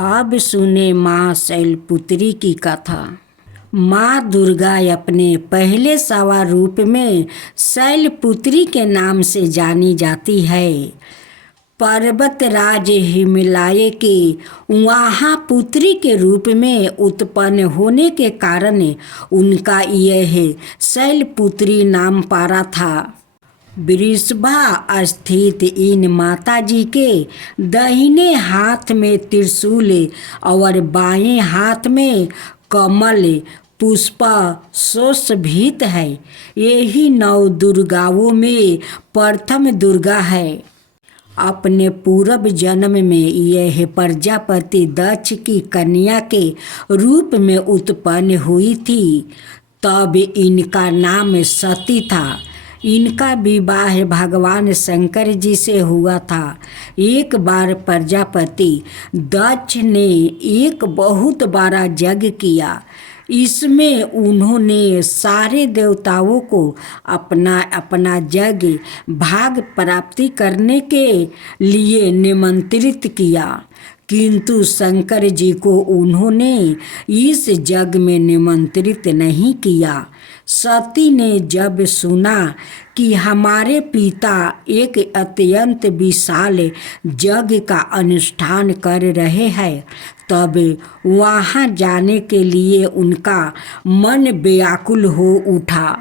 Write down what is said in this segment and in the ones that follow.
अब सुने माँ शैलपुत्री की कथा। माँ दुर्गा अपने पहले सवा रूप में शैलपुत्री के नाम से जानी जाती है। पर्वतराज हिमालय के वहाँ पुत्री के रूप में उत्पन्न होने के कारण उनका यह शैलपुत्री नाम पड़ा था। वृषभा स्थित इन माताजी के दाहिने हाथ में त्रिशूल और बाएं हाथ में कमल पुष्प सुशोभित है। यही 9 दुर्गाओं में प्रथम दुर्गा है। अपने पूर्व जन्म में यह प्रजापति दक्ष की कन्या के रूप में उत्पन्न हुई थी। तब इनका नाम सती था। इनका विवाह भगवान शंकर जी से हुआ था। एक बार प्रजापति दक्ष ने एक बहुत बड़ा यज्ञ किया। इसमें उन्होंने सारे देवताओं को अपना अपना यज्ञ भाग प्राप्ति करने के लिए निमंत्रित किया, किंतु शंकर जी को उन्होंने इस यज्ञ में निमंत्रित नहीं किया। सती ने जब सुना कि हमारे पिता एक अत्यंत विशाल यज्ञ का अनुष्ठान कर रहे हैं, तब वहाँ जाने के लिए उनका मन व्याकुल हो उठा।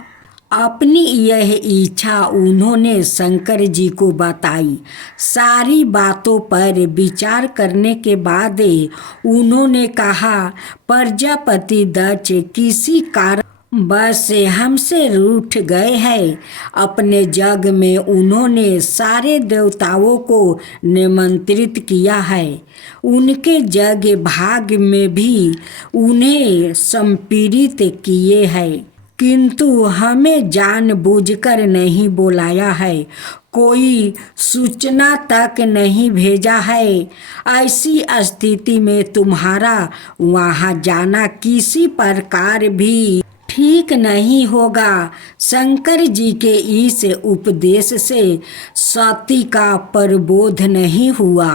अपनी यह इच्छा उन्होंने शंकर जी को बताई। सारी बातों पर विचार करने के बाद उन्होंने कहा, प्रजापति दक्ष किसी कारण बस हमसे रूठ गए हैं। अपने यज्ञ में उन्होंने सारे देवताओं को निमंत्रित किया है। उनके यज्ञ भाग में भी उन्हें सम्पीड़ित किए हैं, किंतु हमें जानबूझकर नहीं बुलाया है, कोई सूचना तक नहीं भेजा है। ऐसी स्थिति में तुम्हारा वहाँ जाना किसी प्रकार भी ठीक नहीं होगा। शंकर जी के इस उपदेश से सती का प्रबोध नहीं हुआ।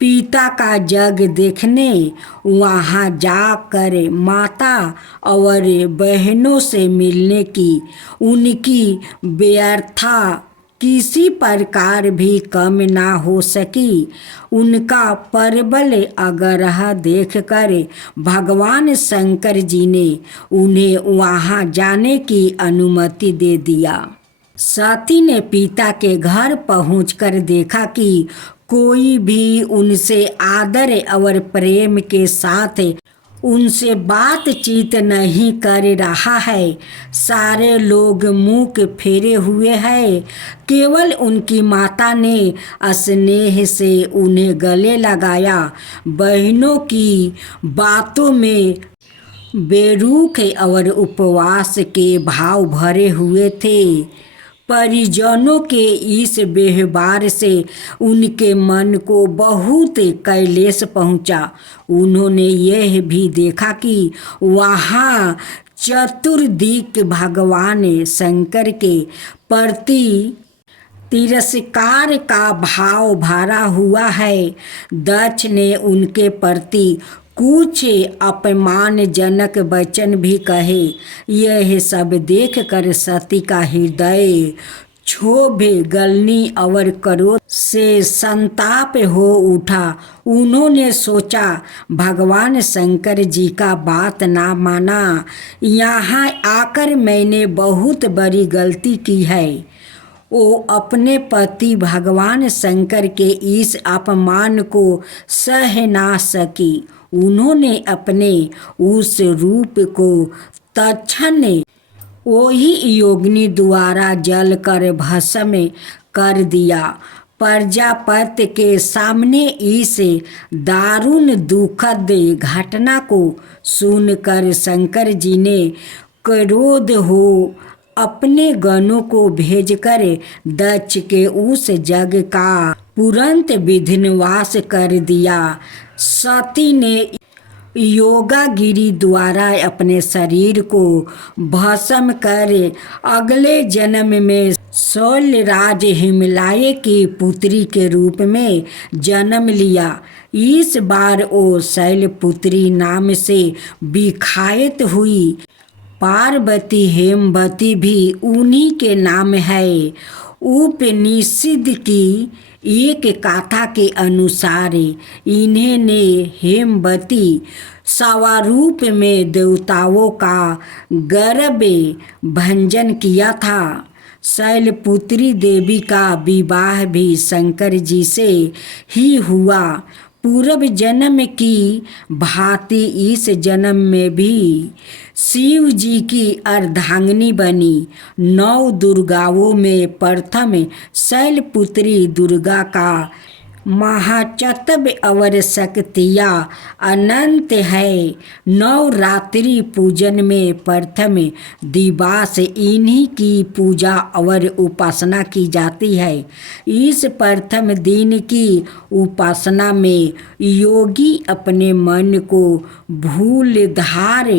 पिता का यज्ञ देखने वहाँ जाकर माता और बहनों से मिलने की उनकी व्यर्थता किसी प्रकार भी कम ना हो सकी। उनका प्रबल आग्रह देखकर भगवान शंकर जी ने उन्हें वहाँ जाने की अनुमति दे दिया। सती ने पिता के घर पहुंचकर देखा कि कोई भी उनसे आदर और प्रेम के साथ उनसे बातचीत नहीं कर रहा है। सारे लोग मुंह फेरे हुए हैं। केवल उनकी माता ने स्नेह से उन्हें गले लगाया। बहनों की बातों में बेरुख और उपवास के भाव भरे हुए थे। परिजनों के इस व्यवहार से उनके मन को बहुत क्लेश पहुंचा। उन्होंने यह भी देखा कि वहाँ चतुर्दिक भगवान शंकर के प्रति तिरस्कार का भाव भरा हुआ है। दक्ष ने उनके प्रति कुछ अपमानजनक वचन भी कहे। यह सब देखकर सती का हृदय क्षोभ, गलनी और क्रोध से संताप हो उठा। उन्होंने सोचा, भगवान शंकर जी का बात ना माना। यहाँ आकर मैंने बहुत बड़ी गलती की है। वो अपने पति भगवान शंकर के इस अपमान को सह ना सकी। उन्होंने अपने उस रूप को तत्क्षण वही योगिनी द्वारा जलकर भस्म कर दिया। प्रजापति के सामने इस दारुण दुखद घटना को सुनकर शंकर जी ने क्रोध हो अपने गणों को भेजकर दक्ष के उस यज्ञ का तुरंत विधिनिवास कर दिया। सती ने योगागिरी द्वारा अपने शरीर को भस्म कर अगले जन्म में शैलराज हिमलाय की पुत्री के रूप में जन्म लिया। इस बार वो शैलपुत्री नाम से विख्यात हुई। पार्वती हेमवती भी उन्हीं के नाम है। उपनिषद की एक गाथा के अनुसार इन्हें ने हेमवती स्वरूप में देवताओं का गर्भ भंजन किया था। शैलपुत्री देवी का विवाह भी शंकर जी से ही हुआ। पूर्व जन्म की भांति इस जन्म में भी शिव जी की अर्धांगिनी बनी। 9 दुर्गाओं में प्रथम शैलपुत्री दुर्गा का महाचतब और शक्तियाँ अनंत है। नवरात्रि पूजन में प्रथम दिवस इन्हीं की पूजा और उपासना की जाती है। इस प्रथम दिन की उपासना में योगी अपने मन को भूलधार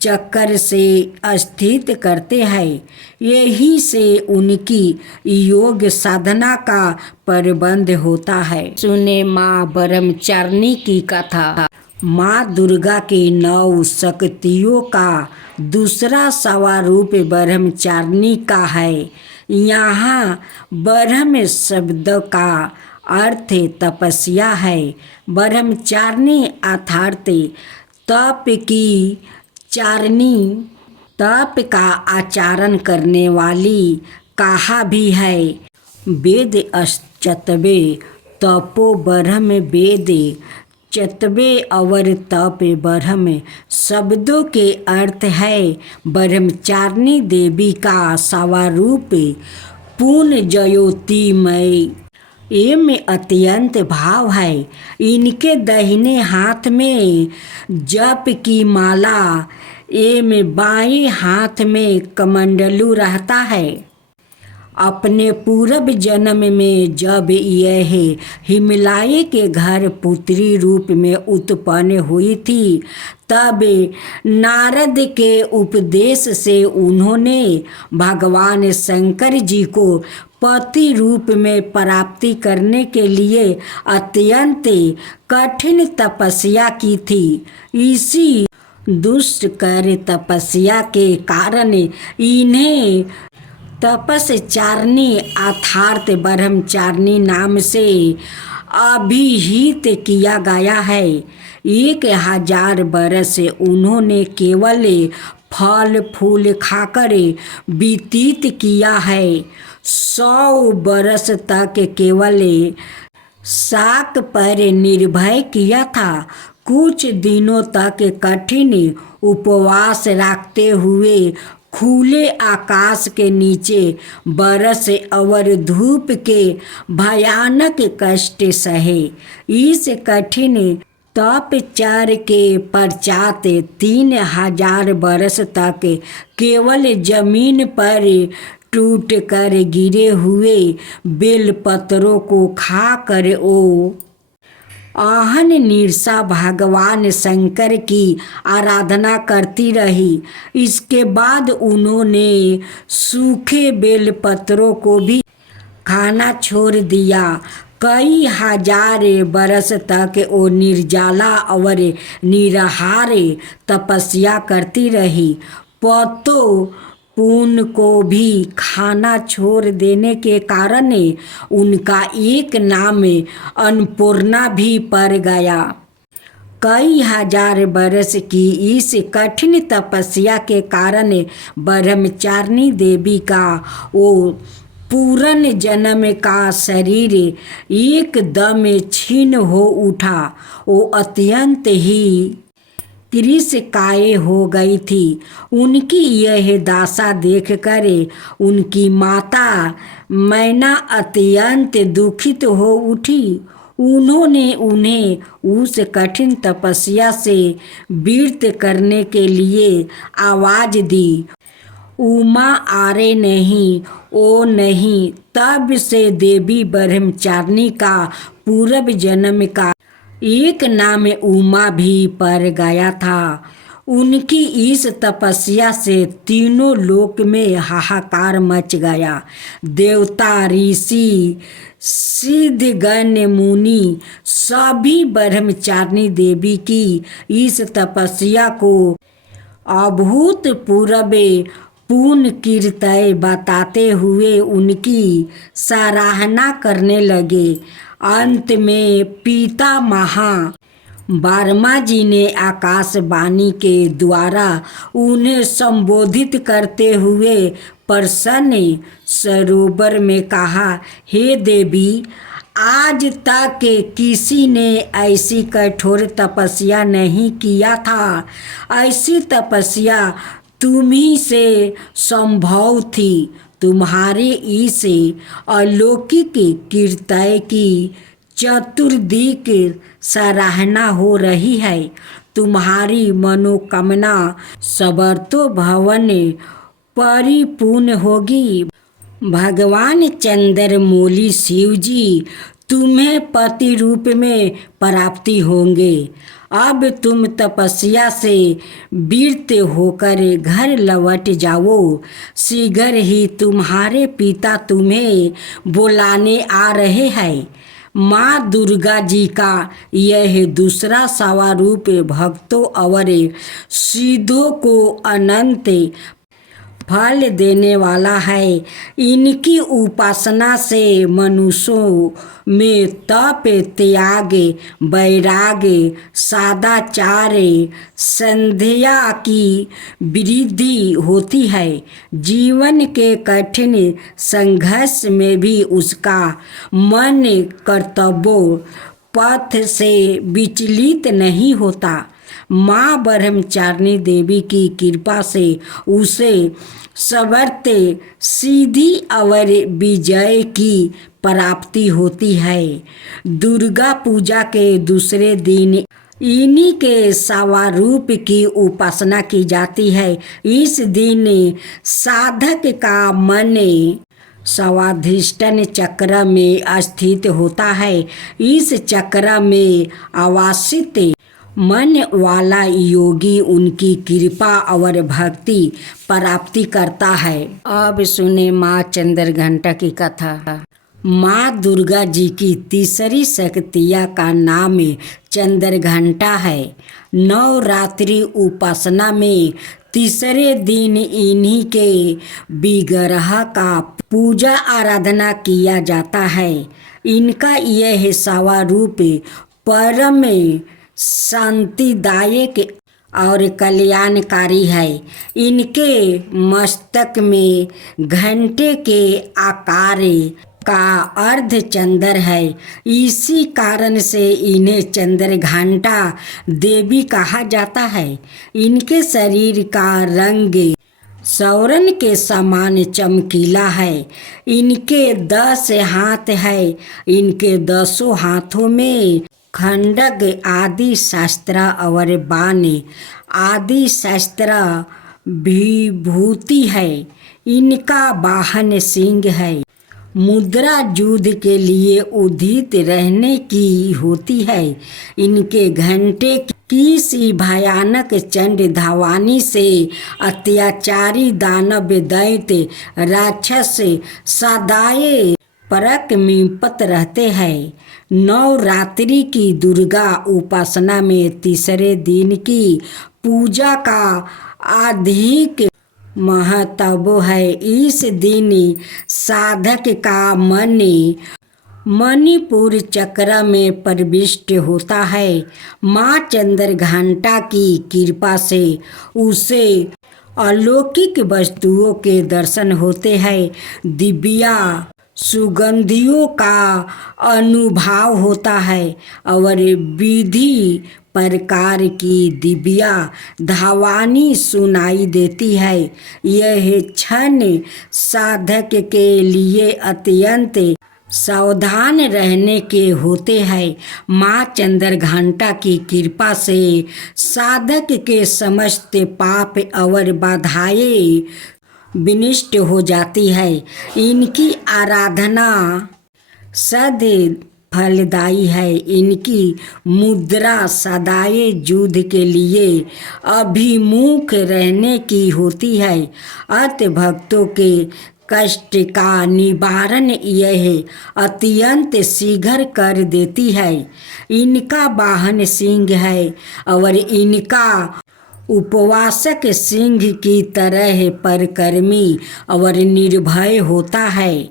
चक्र से स्थित करते हैं। यही से उनकी योग साधना का प्रबंध होता है। सुने माँ ब्रह्मचारिणी की कथा। माँ दुर्गा के 9 शक्तियों का दूसरा स्वरूप ब्रह्मचारिणी का है। यहाँ ब्रह्म शब्द का अर्थ तपस्या है। ब्रह्मचारिणी अर्थात तप की चारिणी, तप का आचरण करने वाली कहा भी है। वेद चतवे तपो ब्रह्म वेद चतवे और तप ब्रह्म शब्दों के अर्थ है ब्रह्मचारिणी देवी का स्वरूप पूर्ण ज्योतिमय में अत्यंत भाव है। इनके दाहिने हाथ में जप की माला में बाएं हाथ में कमंडलू रहता है। अपने पूर्व जन्म में जब यह हिमलाय के घर पुत्री रूप में उत्पन्न हुई थी, तब नारद के उपदेश से उन्होंने भगवान शंकर जी को पति रूप में प्राप्ति करने के लिए अत्यंत कठिन तपस्या की थी। इसी दुष्कर तपस्या के कारण इन्हें तपस्चारिणी अर्थात ब्रह्मचारिणी नाम से अभिहित किया गया है। 1000 वर्ष उन्होंने केवल फल फूल खाकर व्यतीत किया है। 100 वर्ष तक केवल शाक पर निर्भय किया था। कुछ दिनों तक कठिन उपवास रखते हुए खुले आकाश के नीचे बरस और धूप के भयानक कष्ट सहे। इस कठिन तपचर्या के पश्चात 3000 वर्ष तक केवल जमीन पर टूट कर गिरे हुए बेलपत्रों को खाकर ओ आहन निरसा भगवान शंकर की आराधना करती रही। इसके बाद उन्होंने सूखे बेलपत्रों को भी खाना छोड़ दिया। कई हजार बरस तक वो निर्जला और निराहार तपस्या करती रही। पतों पुण्य को भी खाना छोड़ देने के कारण उनका एक नाम अन्नपूर्णा भी पड़ गया। कई हजार बरस की इस कठिन तपस्या के कारण ब्रह्मचारिणी देवी का वो पूर्ण जन्म का शरीर एकदम क्षीण हो उठा। वो अत्यंत ही कृशकाय हो गई थी। उनकी यह दशा देखकर उनकी माता मैना अत्यंत दुखित हो उठी। उन्होंने उन्हें उस कठिन तपस्या से विरत करने के लिए आवाज दी, उमा आरे नहीं, ओ नहीं। तब से देवी ब्रह्मचारिणी का पूर्व जन्म का एक नाम उमा भी पड़ गया था। उनकी इस तपस्या से तीनों लोक में हाहाकार मच गया। देवता, ऋषि, सिद्धगण, मुनि सभी ब्रह्मचारिणी देवी की इस तपस्या को अभूतपूर्व पूर्ण कीर्ति बताते हुए उनकी सराहना करने लगे। अंत में पिता महा वर्मा जी ने आकाशवाणी के द्वारा उन्हें संबोधित करते हुए प्रसन्न सरोवर में कहा, हे देवी, आज तक किसी ने ऐसी कठोर तपस्या नहीं किया था। ऐसी तपस्या तुम्ही से संभव थी। तुम्हारे इस अलौकिक कीर्ति की चतुर्दिक सराहना हो रही है। तुम्हारी मनोकामना समर्तो भवन परिपूर्ण होगी। भगवान चंद्रमौली शिव जी तुम्हें पति रूप में प्राप्ति होंगे। अब तुम तपस्या से विरत होकर घर लौट जाओ। शीघ्र ही तुम्हारे पिता तुम्हें बुलाने आ रहे हैं। माँ दुर्गा जी का यह दूसरा स्वरूप भक्तों और सिद्धों को अनंत फल देने वाला है। इनकी उपासना से मनुष्यों में तप, त्याग, वैराग्य, सदाचार, संध्या की वृद्धि होती है। जीवन के कठिन संघर्ष में भी उसका मन कर्तव्य पथ से विचलित नहीं होता। माँ ब्रह्मचारिणी देवी की कृपा से उसे समर्थ, सिद्धि और विजय की प्राप्ति होती है। दुर्गा पूजा के दूसरे दिन इन्हीं के स्वरूप की उपासना की जाती है। इस दिन साधक का मन स्वाधिष्ठान चक्र में स्थित होता है। इस चक्र में आवासित मन वाला योगी उनकी कृपा और भक्ति प्राप्ति करता है। अब सुने माँ चंद्रघंटा की कथा। माँ दुर्गा जी की तीसरी शक्तिया का नाम चंद्रघंटा है। नवरात्रि उपासना में तीसरे दिन इन्हीं के विग्रह का पूजा आराधना किया जाता है। इनका यह स्वरूप परम शांतिदायक और कल्याणकारी है। इनके मस्तक में घंटे के आकार का अर्ध चंद्र है। इसी कारण से इन्हें चंद्रघंटा देवी कहा जाता है। इनके शरीर का रंग स्वर्ण के समान चमकीला है। इनके 10 हाथ है। इनके 10 हाथों में खंडक आदि शस्त्र और बाण आदि शस्त्र विभूति है। इनका वाहन सिंह है। मुद्रा युद्ध के लिए उदित रहने की होती है। इनके घंटे की सी भयानक चंड धावानी से अत्याचारी दानव दैत्य राक्षस सदाए परक मिपत रहते हैं। नवरात्रि की दुर्गा उपासना में तीसरे दिन की पूजा का अधिक महत्व है। इस दिन साधक का मन मणिपुर चक्र में प्रविष्ट होता है। माँ चंद्रघंटा की कृपा से उसे अलौकिक वस्तुओं के दर्शन होते हैं। दिव्या सुगंधियों का अनुभव होता है और विधि प्रकार की दिव्या धावानी सुनाई देती है। यह क्षण साधक के लिए अत्यंत सावधान रहने के होते हैं। माँ चंद्रघंटा की कृपा से साधक के समस्त पाप और बाधाएं विनष्ट हो जाती है। इनकी आराधना सद फलदायी है। इनकी मुद्रा सदाए युद्ध के लिए अभिमुख रहने की होती है। अत भक्तों के कष्ट का निवारण यह अत्यंत शीघ्र कर देती है। इनका वाहन सिंह है और इनका उपवासक सिंह की तरह परकर्मी और निर्भय होता है।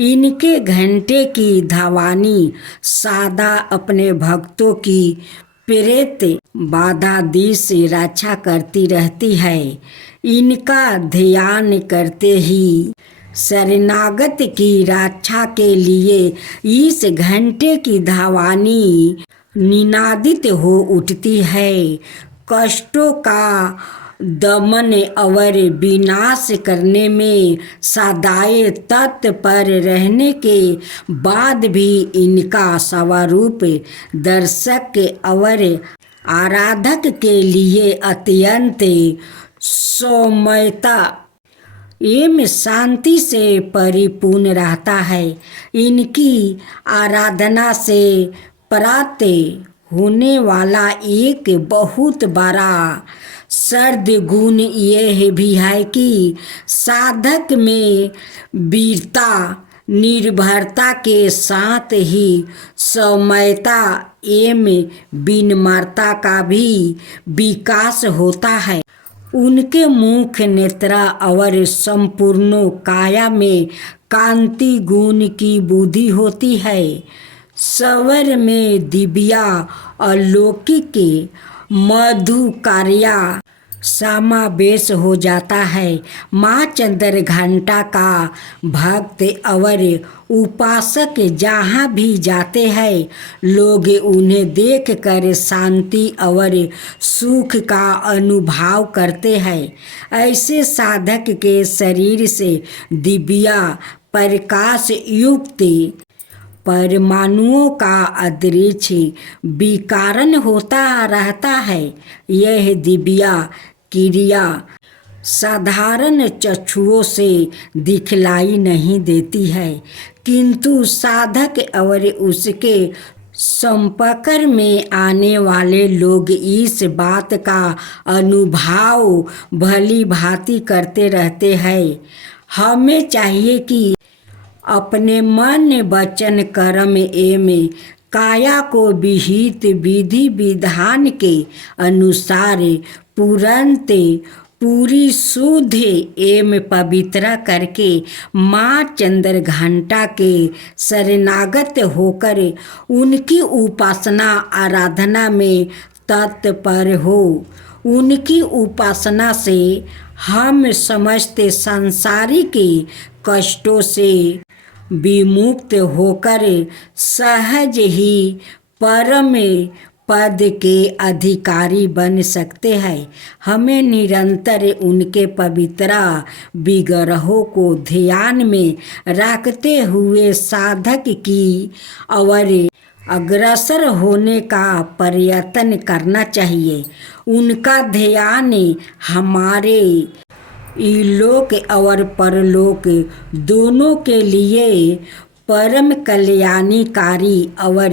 इनके घंटे की धवानी सदा अपने भक्तों की प्रेत बाधा दी से रक्षा करती रहती है। इनका ध्यान करते ही शरणागत की रक्षा के लिए इस घंटे की धवानी निनादित हो उठती है। कष्टों का दमन और विनाश करने में सदाए तत्पर रहने के बाद भी इनका स्वरूप दर्शक और आराधक के लिए अत्यंत सौम्यता एवं शांति से परिपूर्ण रहता है। इनकी आराधना से प्राप्त होने वाला एक बहुत बड़ा सर्द गुण यह भी है कि साधक में वीरता निर्भरता के साथ ही सौम्यता एवं विनम्रता का भी विकास होता है। उनके मुख नेत्र और संपूर्ण काया में कांति गुण की बुद्धि होती है। स्वर में दिव्या अलौकिक मधुकार्या समावेश हो जाता है। माँ चंद्र घंटा का भक्त और उपासक जहाँ भी जाते हैं लोग उन्हें देखकर शांति और सुख का अनुभव करते हैं। ऐसे साधक के शरीर से दिव्या प्रकाश युक्त परमाणुओं का अदृश्य विकारण होता रहता है। यह दिव्या क्रिया साधारण चक्षुओं से दिखलाई नहीं देती है, किंतु साधक और उसके संपर्क में आने वाले लोग इस बात का अनुभव भली भांति करते रहते हैं। हमें चाहिए कि अपने मन वचन कर्म एवं काया को विहित विधि विधान के अनुसार तुरंत पूरी शुद्ध एवं पवित्र करके माँ चंद्र घंटा के शरणागत होकर उनकी उपासना आराधना में तत्पर हो। उनकी उपासना से हम समस्त सांसारिक कष्टों से विमुक्त होकर सहज ही परम पद के अधिकारी बन सकते हैं। हमें निरंतर उनके पवित्र विग्रहों को ध्यान में रखते हुए साधक की और अग्रसर होने का प्रयत्न करना चाहिए। उनका ध्यान हमारे इलोक और परलोक दोनों के लिए परम कल्याणकारी और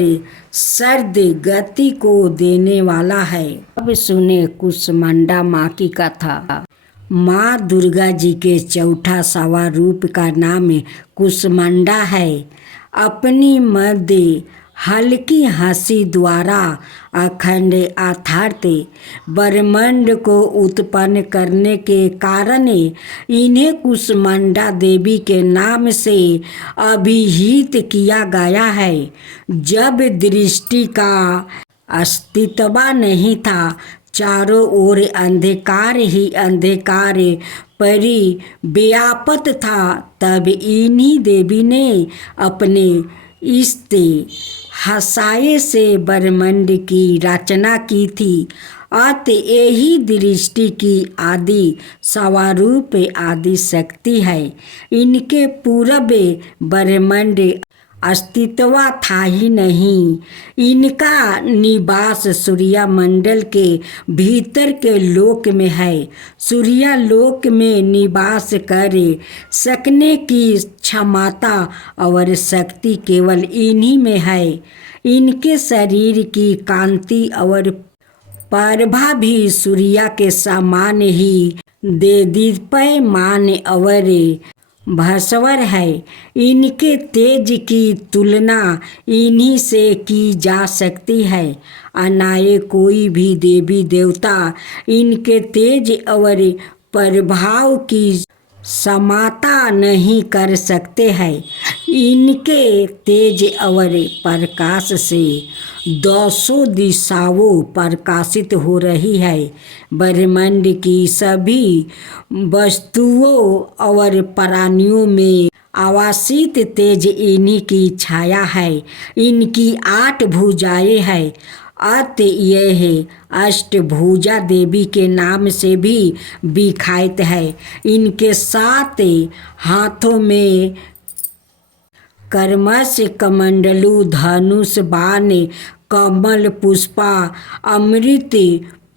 सर्द गति को देने वाला है। अब सुने कुसुमांडा माँ की कथा। माँ दुर्गा जी के चौथा स्वरूप का नाम कुसुमांडा है। अपनी मध्य हल्की हंसी द्वारा अखंड अथार्थ ब्रह्मांड को उत्पन्न करने के कारण इन्हें कुसुमांडा देवी के नाम से अभिहित किया गया है। जब दृष्टि का अस्तित्व नहीं था, चारों ओर अंधकार ही अंधकार परिव्याप्त था, तब इन्हीं देवी ने अपने हसाए से ब्रह्मांड की रचना की थी। अत यही दृष्टि की आदि स्वरूप आदि शक्ति है। इनके पूर्व ब्रह्मांड अस्तित्व था ही नहीं। इनका निवास सूर्यमंडल के भीतर के लोक में है। सूर्यलोक में निवास कर सकने की क्षमता और शक्ति केवल इन्हीं में है। इनके शरीर की कांति और प्रभा भी सूर्य के समान ही देदीप्यमान और भास्वर है। इनके तेज की तुलना इन्हीं से की जा सकती है। अनाए कोई भी देवी देवता इनके तेज और प्रभाव की समाता नहीं कर सकते हैं। इनके तेज और प्रकाश से 200 दिशाओं प्रकाशित हो रही है। ब्रह्मांड की सभी वस्तुओं और प्राणियों में आवासित तेज इन्हीं की छाया है। इनकी 8 भुजाएं हैं। अत यह अष्टभुजा देवी के नाम से भी विख्यात है। इनके 7 हाथों में कर्मश कमंडलु, धनुष, बाण, कमल, पुष्पा, अमृत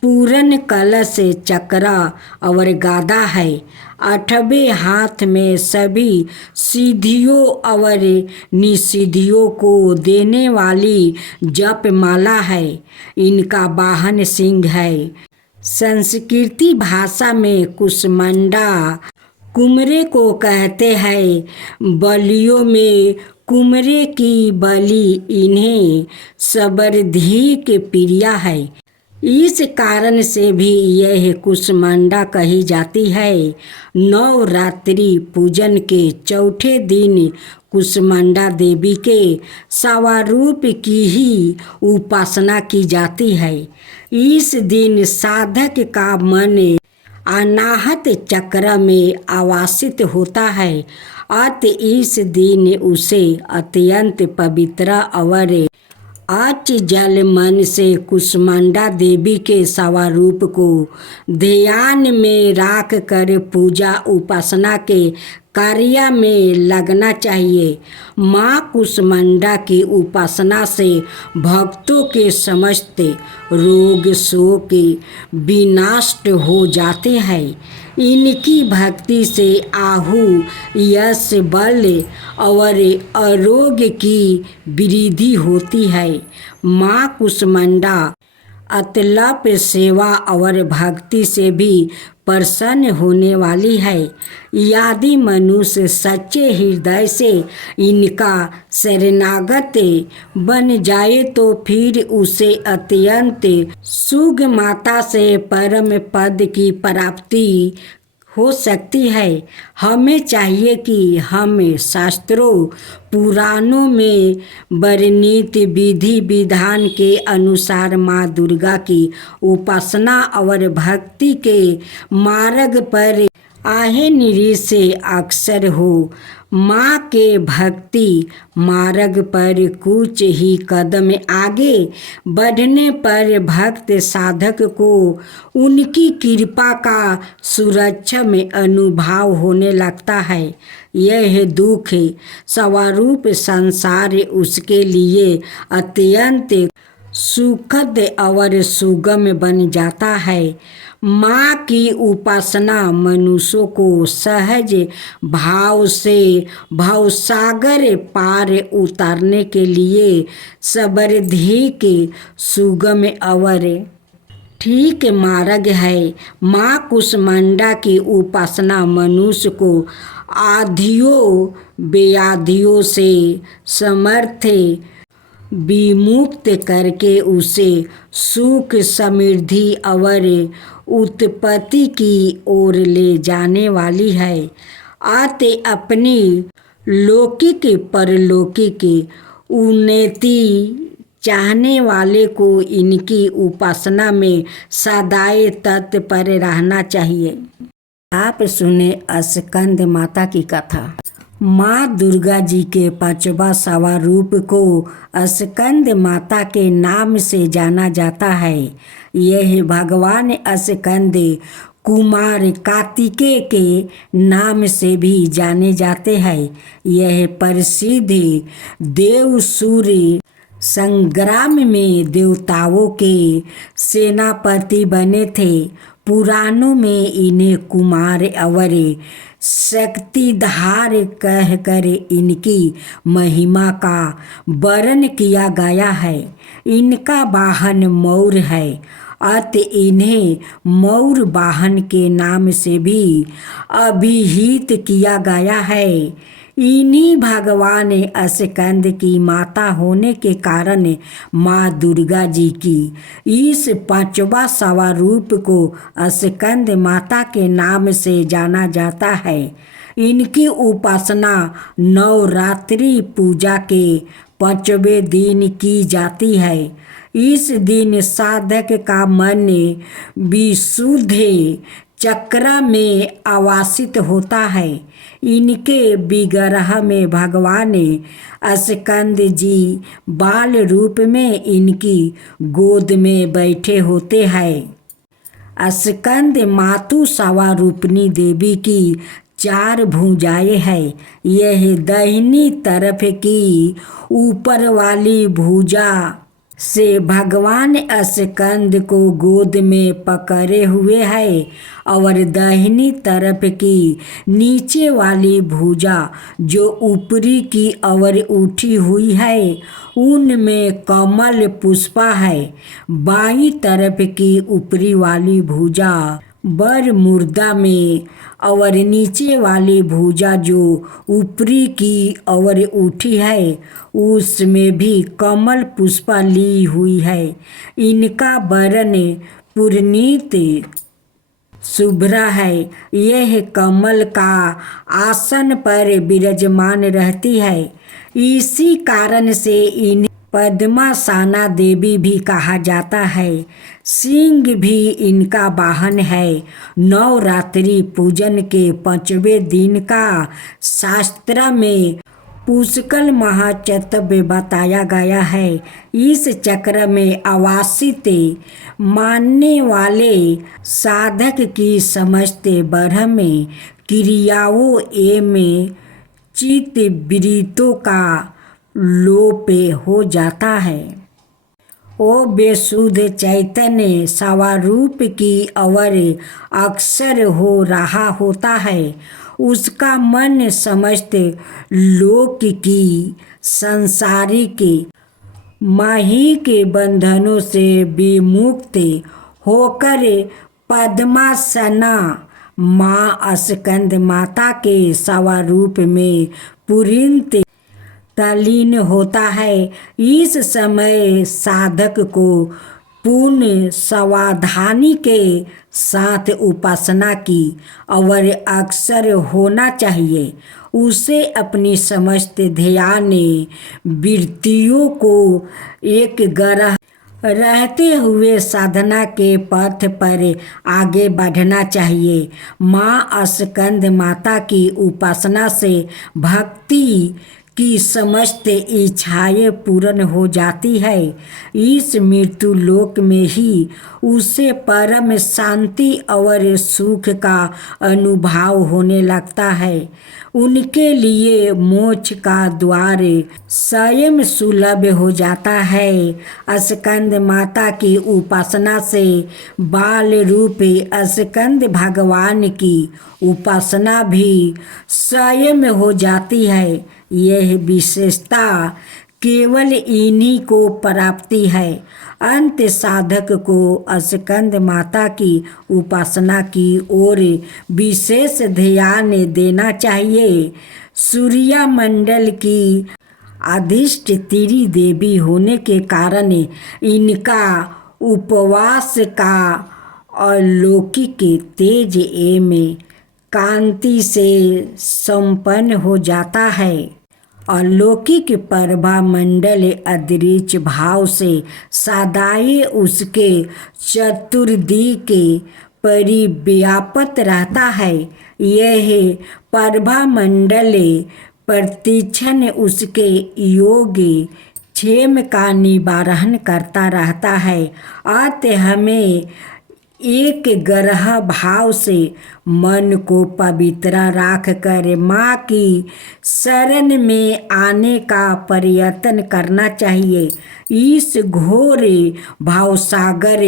पूरन, कलश, चक्र और गदा है। 8वें हाथ में सभी सिद्धियों और निसिद्धियों को देने वाली जप माला है। इनका वाहन सिंह है। संस्कृति भाषा में कुष्मांडा कुमरे को कहते हैं। बलियों में कुमरे की बलि इन्हें सर्वाधिक प्रिय है। इस कारण से भी यह कुष्मांडा कही जाती है। नवरात्रि पूजन के चौथे दिन कुष्मांडा देवी के स्वरूप की ही उपासना की जाती है। इस दिन साधक का मन अनाहत चक्र में आवासित होता है। अत इस दिन उसे अत्यंत पवित्र और अचंचल मन से कुष्मांडा देवी के स्वरूप को ध्यान में रख कर पूजा उपासना के कार्य में लगना चाहिए। माँ कुष्मांडा की उपासना से भक्तों के समस्त रोग शोक विनष्ट हो जाते हैं। इनकी भक्ति से आहु, यश, बल और आरोग्य की वृद्धि होती है। माँ कुष्मांडा अतल्प सेवा और भक्ति से भी प्रसन्न होने वाली है। यदि मनुष्य सच्चे हृदय से इनका शरणागत बन जाए तो फिर उसे अत्यंत सुगमता से परम पद की प्राप्ति हो सकती है। हमें चाहिए कि हम शास्त्रों पुराणों में वर्णित विधि विधान के अनुसार माँ दुर्गा की उपासना और भक्ति के मार्ग पर आहे निरीक्षे अक्सर हो। माँ के भक्ति मार्ग पर कुछ ही कदम आगे बढ़ने पर भक्त साधक को उनकी कृपा का सुरक्षा में अनुभव होने लगता है। यह दुख स्वरूप संसार उसके लिए अत्यंत सुखद और सुगम बन जाता है। माँ की उपासना मनुष्यों को सहज भाव से भवसागर पार उतारने के लिए सर्वाधिक सुगम और ठीक मार्ग है। माँ कुष्मांडा की उपासना मनुष्य को आधियों व्याधियों से समर्थ विमुक्त करके उसे सुख, समृद्धि और उत्पत्ति की ओर ले जाने वाली है। आते अपनी लौकिक परलौकिक उन्नति चाहने वाले को इनकी उपासना में सदाए तत्पर रहना चाहिए। आप सुने स्कंद माता की कथा। माँ दुर्गा जी के 5वां स्वरूप को स्कंद माता के नाम से जाना जाता है। यह भगवान स्कंद कुमार कार्तिकेय के नाम से भी जाने जाते हैं। यह प्रसिद्ध देव सूर्य संग्राम में देवताओं के सेनापति बने थे। पुराणों में इन्हें कुमार और शक्तिधार कहकर इनकी महिमा का वर्णन किया गया है। इनका वाहन मौर है, अतः इन्हें मौर वाहन के नाम से भी अभिहित किया गया है। इन्हीं भगवान स्कंद की माता होने के कारण माँ दुर्गा जी की इस पांचवा स्वरूप को स्कंद माता के नाम से जाना जाता है। इनकी उपासना नवरात्रि पूजा के 5वें दिन की जाती है। इस दिन साधक का मन विशुद्ध चक्र में आवासित होता है। इनके विग्रह में भगवान स्कंद जी बाल रूप में इनकी गोद में बैठे होते हैं। स्कंद मातु स्वरूपिणी देवी की 4 भुजाएं हैं। यह दाहिनी तरफ की ऊपर वाली भुजा से भगवान स्कंद को गोद में पकड़े हुए है और दाहिनी तरफ की नीचे वाली भुजा जो ऊपरी की ओर उठी हुई है उनमें कमल पुष्पा है। बाईं तरफ की ऊपरी वाली भुजा बर मुर्दा में और नीचे वाली भुजा जो ऊपरी की ओर उठी है उसमें भी कमल पुष्पा ली हुई है। इनका वर्ण पुरनीत शुभ्र है। यह कमल का आसन पर विराजमान रहती है। इसी कारण से इन्हें पद्मासना देवी भी कहा जाता है। सिंह भी इनका वाहन है। नवरात्रि पूजन के 5वें दिन का शास्त्र में पुष्कर महाचतुर्थ बताया गया है। इस चक्र में आवासित मानने वाले साधक की समस्त ब्रह्म क्रियाओं एवं चित्त वृत्तियों का लोप हो जाता है। वो बेशुद्ध चैतन्य स्वरूप की ओर अक्सर हो रहा होता है। उसका मन समस्त लोक की सांसारिक माहिक बंधनों से विमुक्त होकर पद्मासना माँ स्कंद माता के स्वरूप में पूर्ण तल्लीन होता है। इस समय साधक को पूर्ण सावधानी के साथ उपासना की और अक्सर होना चाहिए। उसे अपनी समस्त ध्यान वृत्तियों को एक ग्रह रहते हुए साधना के पथ पर आगे बढ़ना चाहिए। माँ स्कंद माता की उपासना से भक्ति की समस्त इच्छाएं पूर्ण हो जाती है। इस मृत्यु लोक में ही उसे परम शांति और सुख का अनुभव होने लगता है। उनके लिए मोक्ष का द्वार स्वयं सुलभ हो जाता है। स्कंद माता की उपासना से बाल रूप स्कंद भगवान की उपासना भी स्वयं हो जाती है। यह विशेषता केवल इन्हीं को प्राप्ति है। अंत साधक को स्कंद माता की उपासना की ओर विशेष ध्यान देना चाहिए। सूर्य मंडल की अधिष्ठात्री देवी होने के कारण इनका उपवास का अलौकिक तेज एवं कांति से संपन्न हो जाता है। अलौकिक प्रभा मंडल अदृश्य भाव से सदाई उसके चतुर्दिक परिव्याप्त रहता है। यह प्रभा मंडल प्रतिक्षण उसके योग क्षेम का निवारण करता रहता है। अतः हमें एक ग्रह भाव से मन को पवित्र राख कर माँ की शरण में आने का प्रयत्न करना चाहिए। इस घोर भावसागर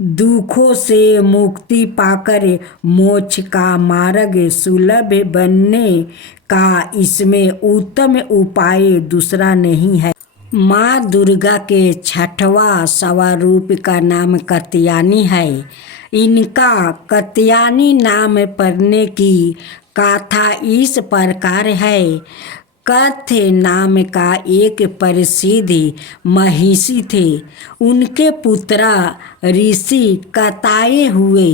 दुखों से मुक्ति पाकर मोक्ष का मार्ग सुलभ बनने का इसमें उत्तम उपाय दूसरा नहीं है। माँ दुर्गा के छठवां स्वरूप का नाम कात्यायनी है। इनका कात्यायनी नाम पड़ने की गाथा इस प्रकार है। कथ्य नाम का एक प्रसिद्ध महिषी थे। उनके पुत्र ऋषि कताये हुए।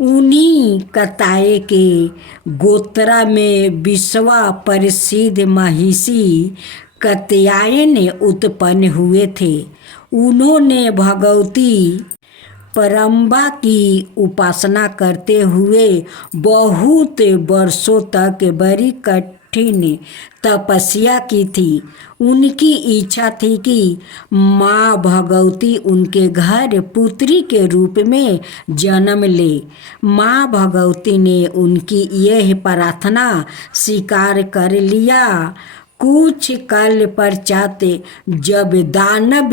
उन्हीं कताये के गोत्रा में विश्वा प्रसिद्ध महिषी कात्यायन उत्पन्न हुए थे। उन्होंने भगवती परम्बा की उपासना करते हुए बहुत वर्षों तक बड़ी कठिन तपस्या की थी। उनकी इच्छा थी कि माँ भगवती उनके घर पुत्री के रूप में जन्म ले। माँ भगवती ने उनकी यह प्रार्थना स्वीकार कर लिया। कुछ काल पश्चात जब दानव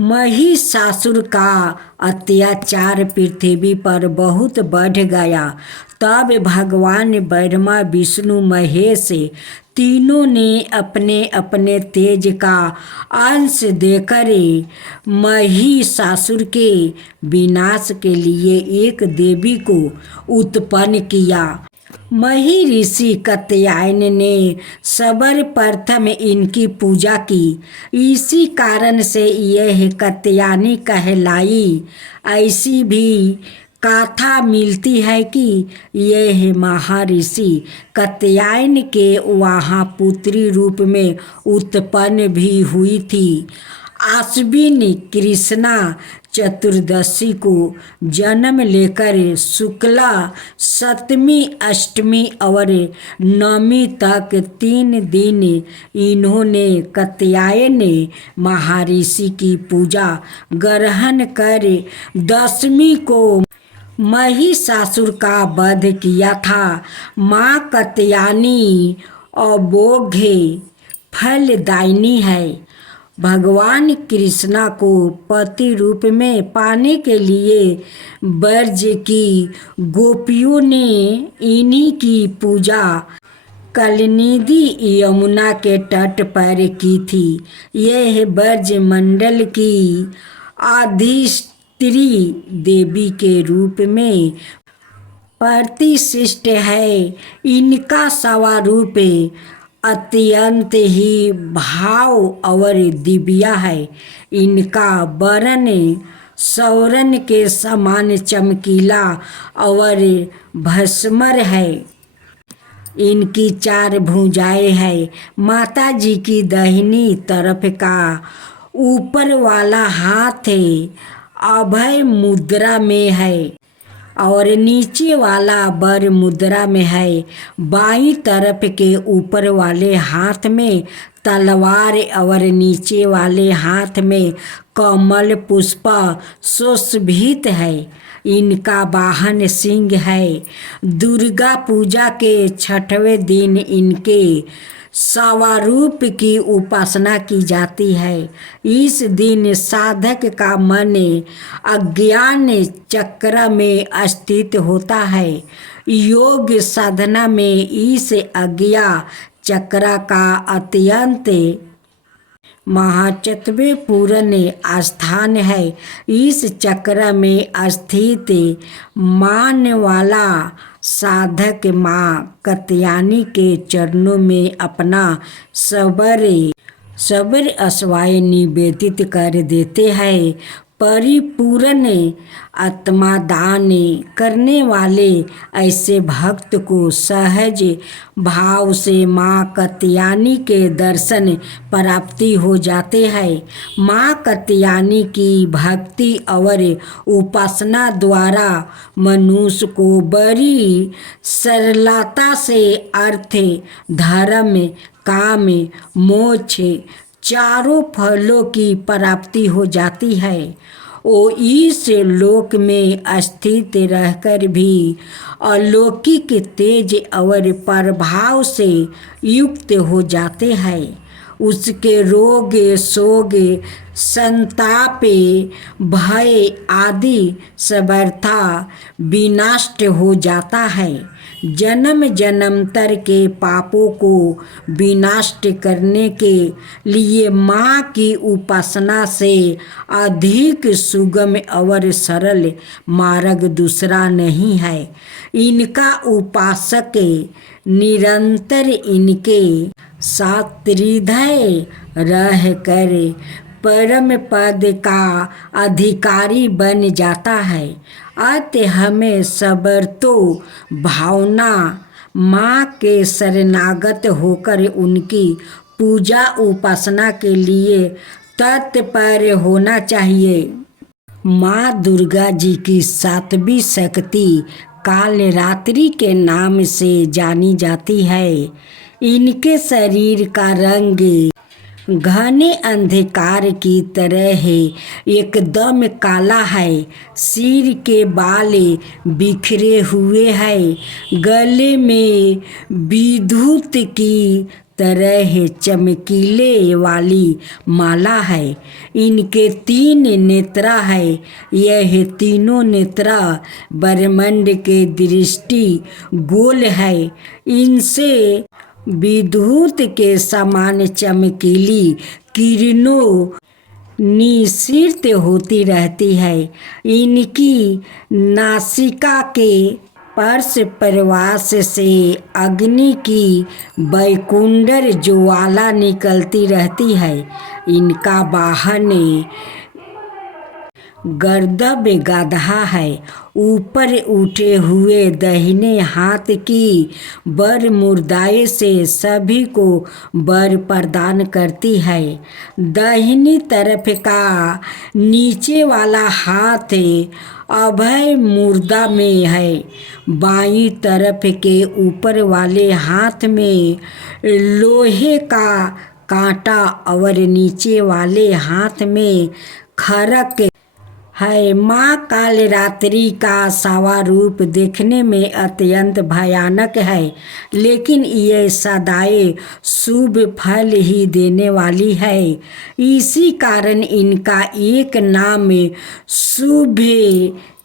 महिषासुर का अत्याचार पृथ्वी पर बहुत बढ़ गया, तब भगवान ब्रह्मा विष्णु महेश तीनों ने अपने अपने तेज का अंश देकर महिषासुर के विनाश के लिए एक देवी को उत्पन्न किया। महर्षि कात्यायन ने सर्वप्रथम इनकी पूजा की। इसी कारण से यह कात्यायनी कहलाई। ऐसी भी गाथा मिलती है कि यह महर्षि कात्यायन के वहाँ पुत्री रूप में उत्पन्न भी हुई थी। आश्विन कृष्णा चतुर्दशी को जन्म लेकर शुक्ला सप्तमी अष्टमी और नवमी तक 3 दिन इन्होंने कात्यायन महर्षि की पूजा ग्रहण कर दशमी को महिषासुर का वध किया था। माँ कात्यायनी अबोघ फलदायिनी है। भगवान कृष्णा को पति रूप में पाने के लिए ब्रज की गोपियों ने इन्हीं की पूजा कलनिधि यमुना के तट पर की थी। यह ब्रज मंडल की अधिष्ठात्री देवी के रूप में प्रतिष्ठित है। इनका स्वरूप अत्यंत ही भाव और दिव्य है। इनका वर्ण सौरन के समान चमकीला और भस्मर है। इनकी 4 भुजाएं हैं। माता जी की दाहिनी तरफ का ऊपर वाला हाथ अभय मुद्रा में है और नीचे वाला वर मुद्रा में है। बाईं तरफ के ऊपर वाले हाथ में तलवार और नीचे वाले हाथ में कमल पुष्प सुशोभित है। इनका वाहन सिंह है। दुर्गा पूजा के 6वें दिन इनके स्वरूप की उपासना की जाती है। इस दिन साधक का मन अज्ञान चक्र में स्थित होता है। योग साधना में इस अज्ञान चक्र का अत्यंत महत्वपूर्ण स्थान है। इस चक्र में स्थित मान वाला साधक माँ कात्यायनी के चरणों में अपना सबर अस्वाय निवेदित कर देते हैं। परिपूर्ण आत्मादान करने वाले ऐसे भक्त को सहज भाव से माँ कात्यायनी के दर्शन प्राप्ति हो जाते हैं। माँ कात्यायनी की भक्ति और उपासना द्वारा मनुष्य को बड़ी सरलता से अर्थ, धर्म, काम, मोक्ष 4 फलों की प्राप्ति हो जाती है। वो इस लोक में स्थित रहकर भी अलौकिक तेज और प्रभाव से युक्त हो जाते हैं। उसके रोग शोक संताप भय आदि सर्वथा विनष्ट हो जाता है। जन्म जन्मांतर के पापों को विनष्ट करने के लिए माँ की उपासना से अधिक सुगम और सरल मार्ग दूसरा नहीं है। इनका उपासक निरंतर इनके साथ हृदय रह कर परम पद का अधिकारी बन जाता है। अतः हमें सबरतो भावना माँ के शरणागत होकर उनकी पूजा उपासना के लिए तत्पर होना चाहिए। माँ दुर्गा जी की सातवीं शक्ति कालरात्रि के नाम से जानी जाती है। इनके शरीर का रंग घने अंधकार की तरह है, एकदम काला है। सिर के बाल बिखरे हुए हैं। गले में विद्युत की तरह चमकीले वाली माला है। इनके 3 नेत्र है। यह तीनों नेत्र ब्रह्मांड के दृष्टि गोल है। इनसे विद्युत के समान चमकीली किरणों निस्सित होती रहती है। इनकी नासिका के पर्श प्रवास से अग्नि की वैकुंडर ज्वाला निकलती रहती है। इनका वाहन गर्दभ गधा है। ऊपर उठे हुए दाहिने हाथ की वर मुद्राएं से सभी को वर प्रदान करती है। दाहिनी तरफ का नीचे वाला हाथ अभय मुद्रा में है। बाईं तरफ के ऊपर वाले हाथ में लोहे का कांटा और नीचे वाले हाथ में खड़क है। माँ कालरात्रि का सावा रूप देखने में अत्यंत भयानक है, लेकिन ये सदाए शुभ फल ही देने वाली है। इसी कारण इनका एक नाम शुभ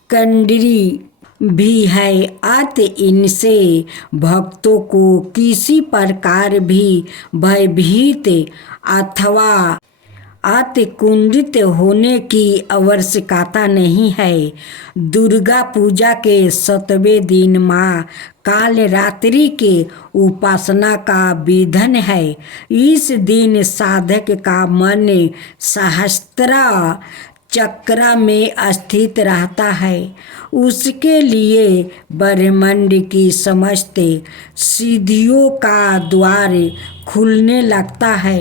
कंडरी भी है। अतः इनसे भक्तों को किसी प्रकार भी भयभीत अथवा अतिकुंठित होने की आवश्यकता नहीं है। दुर्गा पूजा के 7वें दिन माँ कालरात्रि के उपासना का विधान है। इस दिन साधक का मन सहस्त्र चक्र में स्थित रहता है। उसके लिए ब्रह्मांड की समस्त सिद्धियों का द्वार खुलने लगता है।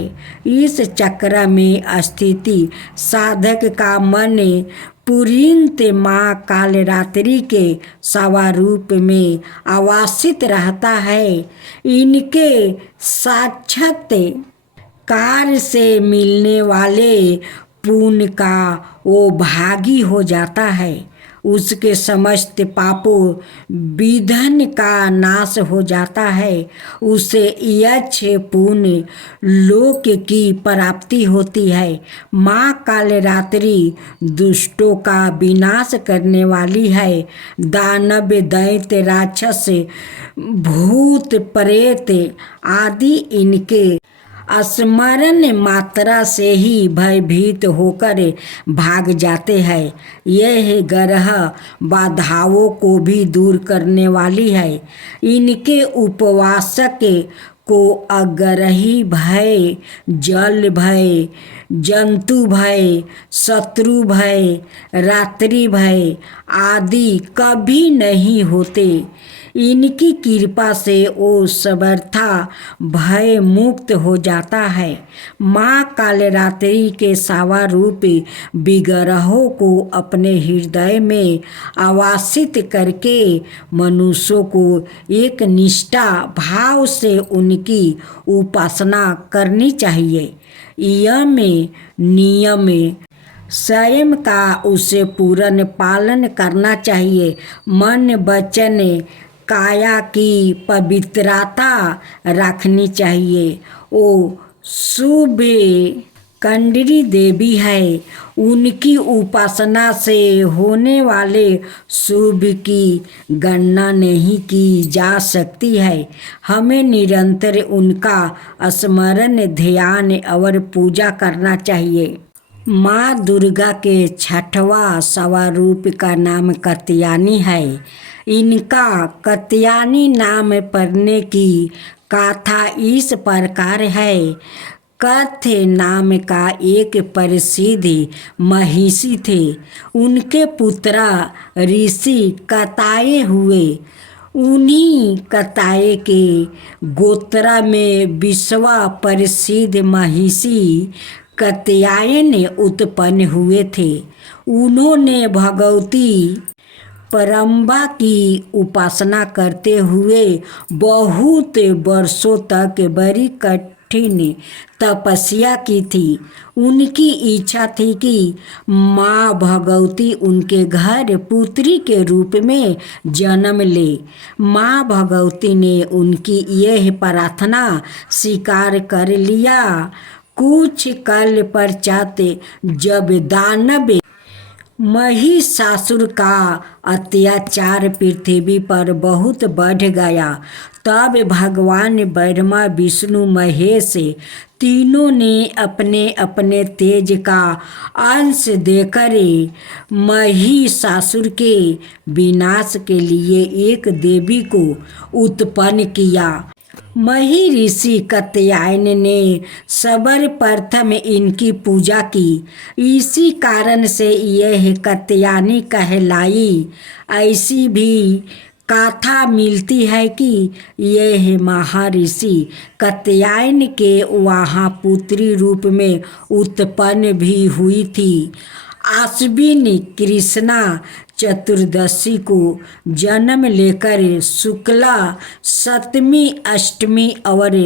इस चक्र में स्थिति साधक का मन पुरींत माँ कालरात्रि के स्वरूप में आवासित रहता है। इनके साक्षात कार्य से मिलने वाले पुण्य का वो भागी हो जाता है। उसके समस्त पापों विघ्न का नाश हो जाता है। उसे यक्ष पुण्य लोक की प्राप्ति होती है। माँ कालरात्रि दुष्टों का विनाश करने वाली है। दानव दैत्य राक्षस भूत प्रेत आदि इनके स्मरण मात्रा से ही भयभीत होकर भाग जाते हैं। यह ग्रह बाधाओं को भी दूर करने वाली है। इनके उपवासक को अग्रही भय, जल भय, जंतु भय, शत्रु भय, रात्रि भय आदि कभी नहीं होते। इनकी कृपा से वो सर्वथा भय मुक्त हो जाता है। माँ कालरात्रि के सावा रूप विग्रहों को अपने हृदय में आवासित करके मनुष्यों को एक निष्ठा भाव से उनकी उपासना करनी चाहिए। यम नियम स्वयं का उसे पूर्ण पालन करना चाहिए। मन वचन काया की पवित्रता रखनी चाहिए। वो शुभ कंडरी देवी है। उनकी उपासना से होने वाले शुभ की गणना नहीं की जा सकती है। हमें निरंतर उनका स्मरण, ध्यान और पूजा करना चाहिए। माँ दुर्गा के छठवां स्वरूप का नाम कात्यायनी है। इनका कात्यायनी नाम पड़ने की कथा इस प्रकार है। कथ्य नाम का एक प्रसिद्ध महिषी थे। उनके पुत्र ऋषि कताये हुए। उन्हीं कताये के गोत्र में विश्व प्रसिद्ध महिषी कात्यायन उत्पन्न हुए थे। उन्होंने भगवती परम्बा की उपासना करते हुए बहुत वर्षों तक बड़ी कठिन तपस्या की थी। उनकी इच्छा थी कि माँ भगवती उनके घर पुत्री के रूप में जन्म ले। माँ भगवती ने उनकी यह प्रार्थना स्वीकार कर लिया। कुछ काल पश्चात जब दानव महिषासुर का अत्याचार पृथ्वी पर बहुत बढ़ गया, तब भगवान ब्रह्मा, विष्णु, महेश तीनों ने अपने अपने तेज का अंश देकर महिषासुर के विनाश के लिए एक देवी को उत्पन्न किया। महिषी कात्यायन ने सर्वप्रथम इनकी पूजा की। इसी कारण से यह कात्यायनी कहलाई। ऐसी भी कथा मिलती है कि यह महर्षि कात्यायन के वहाँ पुत्री रूप में उत्पन्न भी हुई थी। आश्विन कृष्णा चतुर्दशी को जन्म लेकर शुक्ला सप्तमी, अष्टमी और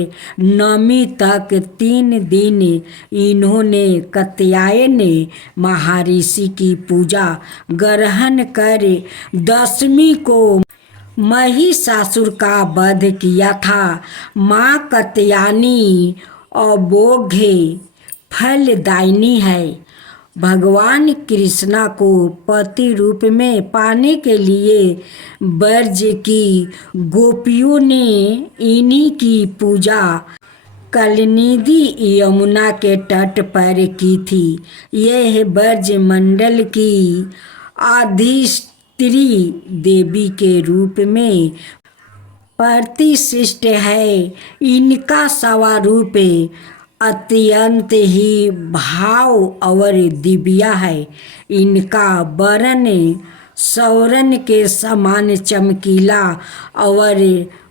नवमी तक 3 दिन इन्होंने कात्यायन महर्षि की पूजा ग्रहण कर दशमी को महिषासुर का वध किया था। माँ कात्यायनी अमोघ फलदायिनी है। भगवान कृष्णा को पति रूप में पाने के लिए ब्रज की गोपियों ने इन्हीं की पूजा कलनिधि यमुना के तट पर की थी। यह ब्रज मंडल की अधिष्ठात्री देवी के रूप में प्रतिष्ठित है। इनका स्वरूप अत्यंत ही भाव और दिव्य है। इनका वर्ण स्वर्ण के समान चमकीला और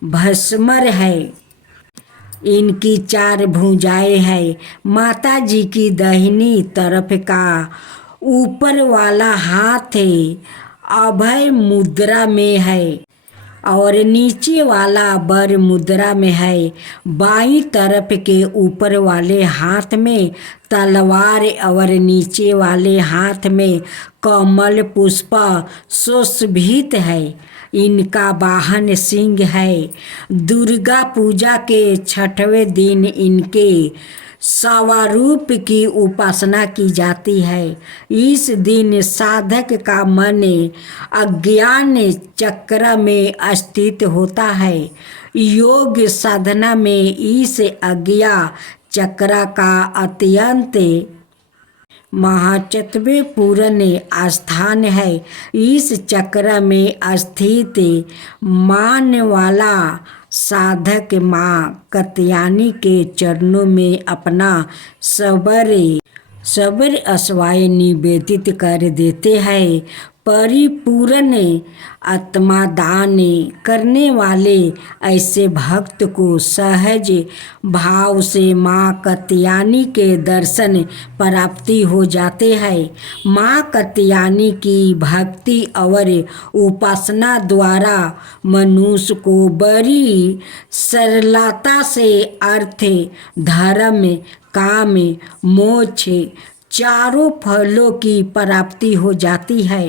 भस्मर है। इनकी 4 भुजाएं हैं। माता जी की दाहिनी तरफ का ऊपर वाला हाथ अभय मुद्रा में है और नीचे वाला वर मुद्रा में है। बाईं तरफ के ऊपर वाले हाथ में तलवार और नीचे वाले हाथ में कमल पुष्प सुशोभित है। इनका वाहन सिंह है। दुर्गा पूजा के 6वें दिन इनके स्वरूप की उपासना की जाती है। इस दिन साधक का मन अज्ञान चक्र में स्थित होता है। योग साधना में इस अज्ञान चक्र का अत्यंत महत्वपूर्ण स्थान है। इस चक्र में स्थित मान वाला साधक माँ कात्यायनी के चरणों में अपना सबर अस्वाय निवेदित कर देते हैं। परिपूर्ण आत्मादान करने वाले ऐसे भक्त को सहज भाव से माँ कात्यायनी के दर्शन प्राप्ति हो जाते हैं। माँ कात्यायनी की भक्ति और उपासना द्वारा मनुष्य को बड़ी सरलता से अर्थ, धर्म, काम, मोक्ष, चारों फलों की प्राप्ति हो जाती है।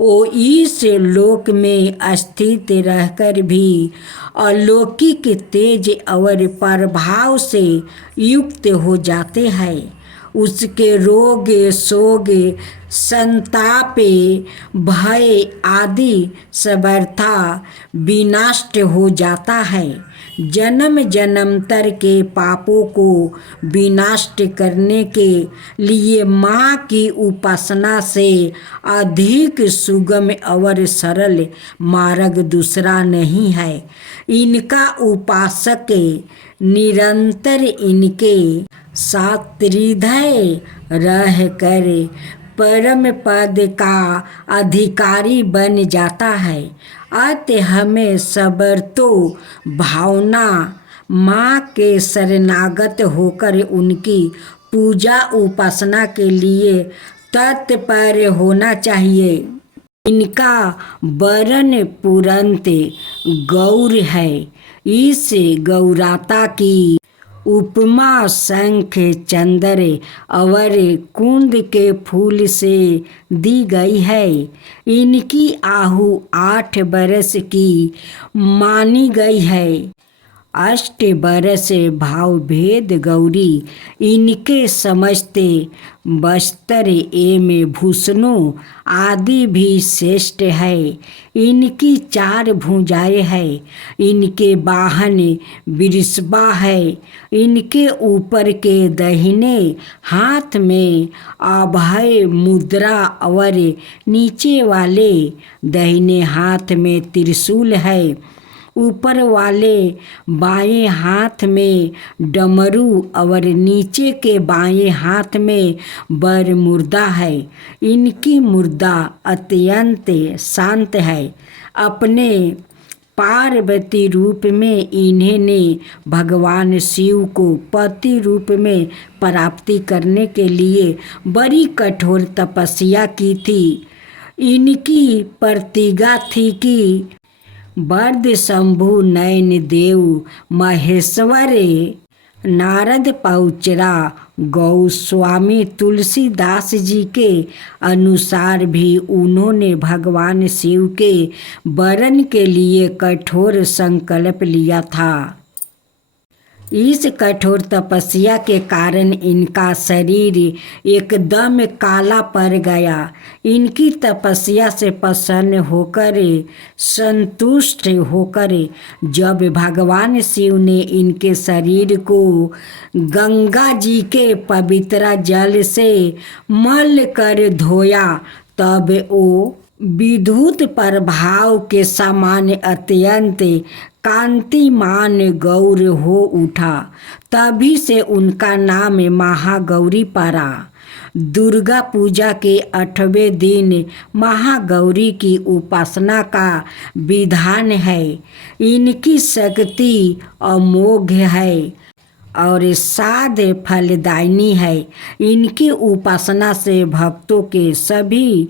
वो इस लोक में स्थित रहकर भी अलौकिक तेज और प्रभाव से युक्त हो जाते हैं। उसके रोग शोक संताप भय आदि सर्वथा विनष्ट हो जाता है। जन्म जन्मांतर के पापों को विनष्ट करने के लिए माँ की उपासना से अधिक सुगम और सरल मार्ग दूसरा नहीं है। इनका उपासक निरंतर इनके साथ हृदय रह कर परम पद का अधिकारी बन जाता है। अतः हमें सबरतो भावना माँ के शरणागत होकर उनकी पूजा उपासना के लिए तत्पर होना चाहिए। इनका वर्ण पुरंत गौर है। इस गौरता की उपमा शंख चंदर और कुंद के फूल से दी गई है। इनकी आहु 8 बरस की मानी गई है। 8 बरस भाव भेद गौरी इनके समझते बस्तर एवं भूषणों आदि भी श्रेष्ठ है। इनकी 4 भुजाएं है। इनके वाहन वृषभा है। इनके ऊपर के दाहिने हाथ में अभय मुद्रा और नीचे वाले दाहिने हाथ में त्रिशूल है। ऊपर वाले बाएं हाथ में डमरू और नीचे के बाएं हाथ में बर मुर्दा है। इनकी मुर्दा अत्यंत शांत है। अपने पार्वती रूप में इन्होंने भगवान शिव को पति रूप में प्राप्ति करने के लिए बड़ी कठोर तपस्या की थी। इनकी प्रतिज्ञा थी कि वर्द शंभु नयन देव महेश्वर नारद पहुचरा गोस्वामी तुलसीदास जी के अनुसार भी उन्होंने भगवान शिव के वरण के लिए कठोर संकल्प लिया था। इस कठोर तपस्या के कारण इनका शरीर एकदम काला पड़ गया। इनकी तपस्या से प्रसन्न होकर संतुष्ट होकर जब भगवान शिव ने इनके शरीर को गंगा जी के पवित्र जल से मल कर धोया तब वो विद्युत प्रभाव के समान अत्यंत कांतिमान गौर हो उठा। तभी से उनका नाम महागौरी पड़ा। दुर्गा पूजा के 8वें दिन महागौरी की उपासना का विधान है। इनकी शक्ति अमोघ है और साध फलदायिनी है। इनकी उपासना से भक्तों के सभी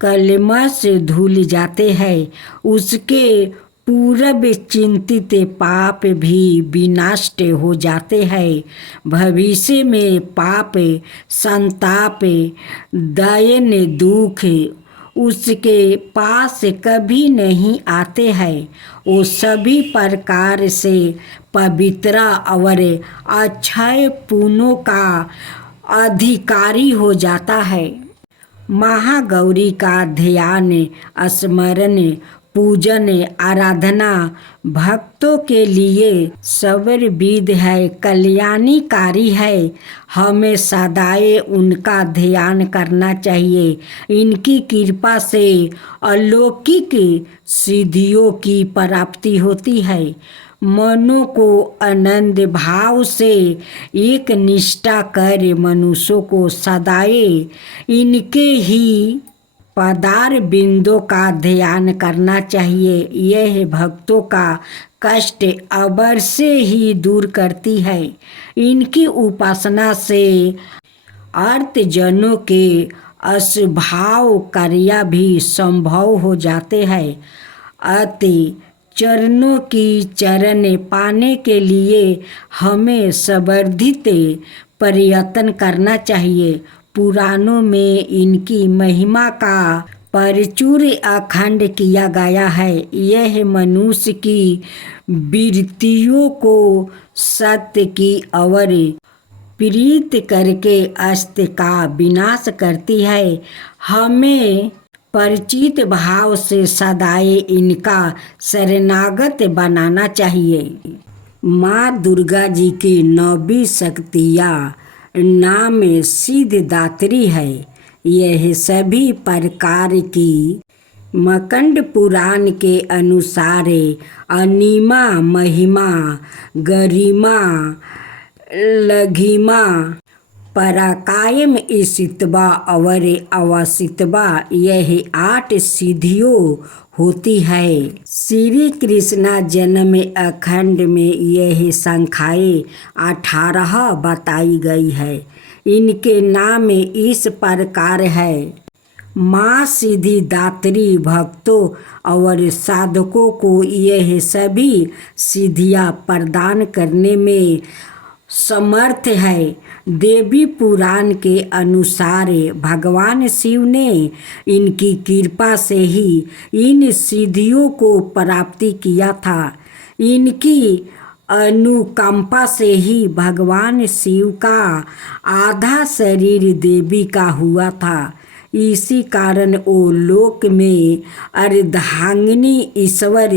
कलमश धुल जाते हैं। उसके पूर्व चिंतित पाप भी विनष्ट हो जाते हैं। भविष्य में पाप संताप दयन दुख उसके पास कभी नहीं आते हैं। वो सभी प्रकार से पवित्र और अक्षय पुण्यों का अधिकारी हो जाता है। महागौरी का ध्यान स्मरण पूजन आराधना भक्तों के लिए सर्वविध है, कल्याणकारी है। हमें सदाए उनका ध्यान करना चाहिए। इनकी कृपा से अलौकिक सिद्धियों की प्राप्ति होती है। मनों को आनंद भाव से एक निष्ठा कर मनुष्यों को सदाए इनके ही पदार बिंदु का ध्यान करना चाहिए। यह भक्तों का कष्ट अवश्य ही दूर करती है। इनकी उपासना से आर्तजनों के अस्वभाव कार्य भी संभव हो जाते हैं। अति चरणों की चरण पाने के लिए हमें संवर्धित प्रयत्न करना चाहिए। पुराणों में इनकी महिमा का प्रचुर अखंड किया गया है। यह मनुष्य की वृत्तियों को सत्य की और प्रीत करके अस्त्य का विनाश करती है। हमें परिचित भाव से सदाए इनका शरणागत बनाना चाहिए। माँ दुर्गा जी की 9 शक्तियाँ नाम सिद्धिदात्री है। यह सभी प्रकार की मकंड पुराण के अनुसार अनिमा, महिमा, गरिमा, लघिमा, पराकायम, ईशितवा और अवसितवा, यह 8 सिद्धियों होती है। श्री कृष्ण जन्म अखंड में यह संख्याएँ 18 बताई गई है। इनके नाम इस प्रकार है। माँ सिद्धिदात्री भक्तों और साधकों को यह सभी सिद्धियाँ प्रदान करने में समर्थ है। देवी पुराण के अनुसार भगवान शिव ने इनकी कृपा से ही इन सिद्धियों को प्राप्ति किया था। इनकी अनुकंपा से ही भगवान शिव का आधा शरीर देवी का हुआ था। इसी कारण वो लोक में अर्धांगिनी ईश्वर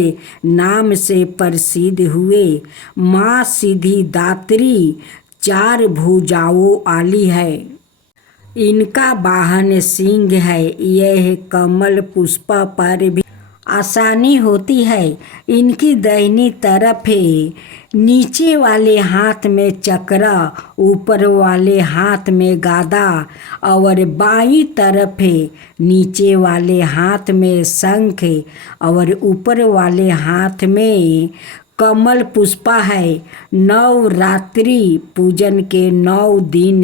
नाम से प्रसिद्ध हुए। माँ सिद्धिदात्री 4 भुजाओं वाली है। इनका वाहन सिंह है। यह कमल पुष्प पर भी आसानी होती है। इनकी दाहिनी तरफ नीचे वाले हाथ में चक्र, ऊपर वाले हाथ में गदा और बाईं तरफ नीचे वाले हाथ में शंख और ऊपर वाले हाथ में कमल पुष्प है। नवरात्रि पूजन के 9 दिन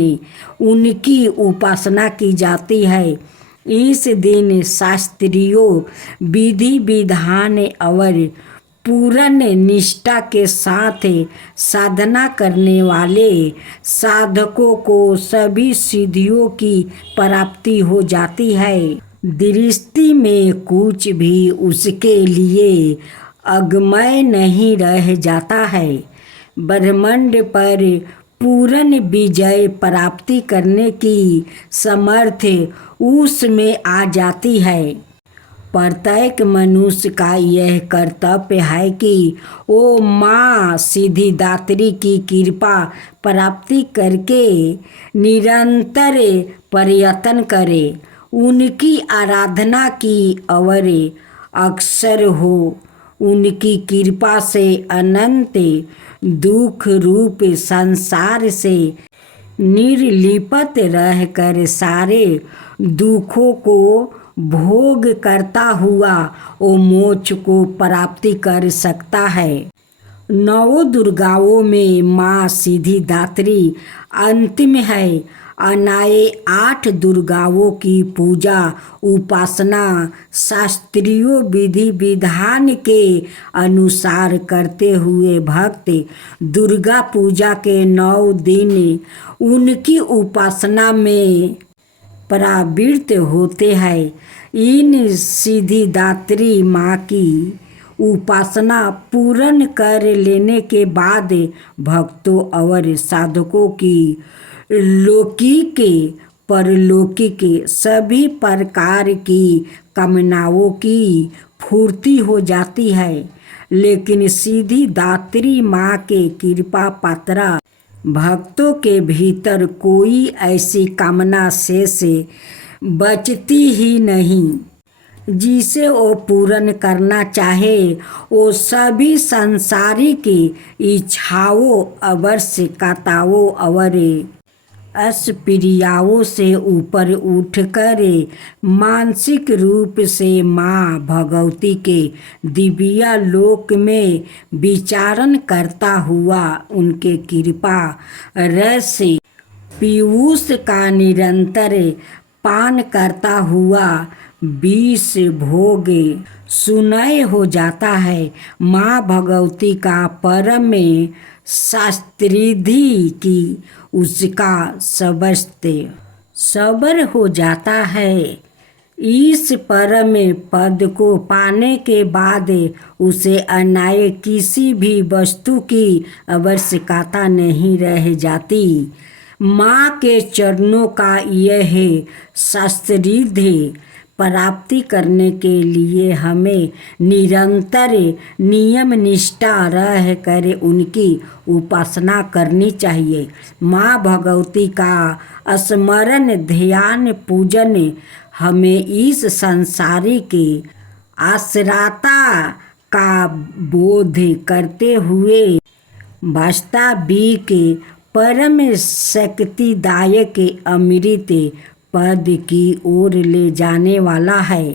उनकी उपासना की जाती है। इस दिन शास्त्रीय विधि विधान और पूर्ण निष्ठा के साथ साधना करने वाले साधकों को सभी सिद्धियों की प्राप्ति हो जाती है। दृष्टि में कुछ भी उसके लिए अगमय नहीं रह जाता है। ब्रह्मांड पर पूर्ण विजय प्राप्ति करने की समर्थ उसमें आ जाती है। प्रत्येक मनुष्य का यह कर्तव्य है कि वो माँ सिद्धिदात्री की कृपा प्राप्ति करके निरंतर प्रयत्न करे, उनकी आराधना की और अक्सर हो। उनकी कृपा से अनंत दुख रूप संसार से निर्लिप्त रहकर सारे दुखों को भोग करता हुआ वो मोक्ष को प्राप्ति कर सकता है। 9 दुर्गाओं में माँ सिद्धिदात्री अंतिम है। अन्य 8 दुर्गाओं की पूजा उपासना शास्त्रीय विधि विधान के अनुसार करते हुए भक्त दुर्गा पूजा के 9 दिन उनकी उपासना में प्रवृत्त होते हैं। इन सिद्धिदात्री माँ की उपासना पूर्ण कर लेने के बाद भक्तों और साधकों की लौकिक परलौकिक सभी प्रकार की कामनाओं की पूर्ति हो जाती है। लेकिन सिद्धिदात्री माँ के कृपा पात्र भक्तों के भीतर कोई ऐसी कामना शेष बचती ही नहीं जिसे वो पूर्ण करना चाहे। वो सभी सांसारिक इच्छाओं, आवश्यकताओं और अस्प्रियाओं से ऊपर उठकर मानसिक रूप से माँ भगवती के दिव्य लोक में विचरण करता हुआ उनके कृपा रस पीयूष का निरंतर पान करता हुआ विष भोग सुनय हो जाता है। माँ भगवती का परम शास्त्रिधि की उसका समस्त सबर हो जाता है। इस परम पद को पाने के बाद उसे अन्य किसी भी वस्तु की आवश्यकता नहीं रह जाती। माँ के चरणों का यह शास्त्रीय प्राप्ति करने के लिए हमें निरंतर नियम निष्ठा रह कर उनकी उपासना करनी चाहिए। माँ भगवती का स्मरण ध्यान पूजन हमें इस संसारिक आश्रयता का बोध करते हुए वास्तविक परम शक्तिदायक अमृत पद की ओर ले जाने वाला है।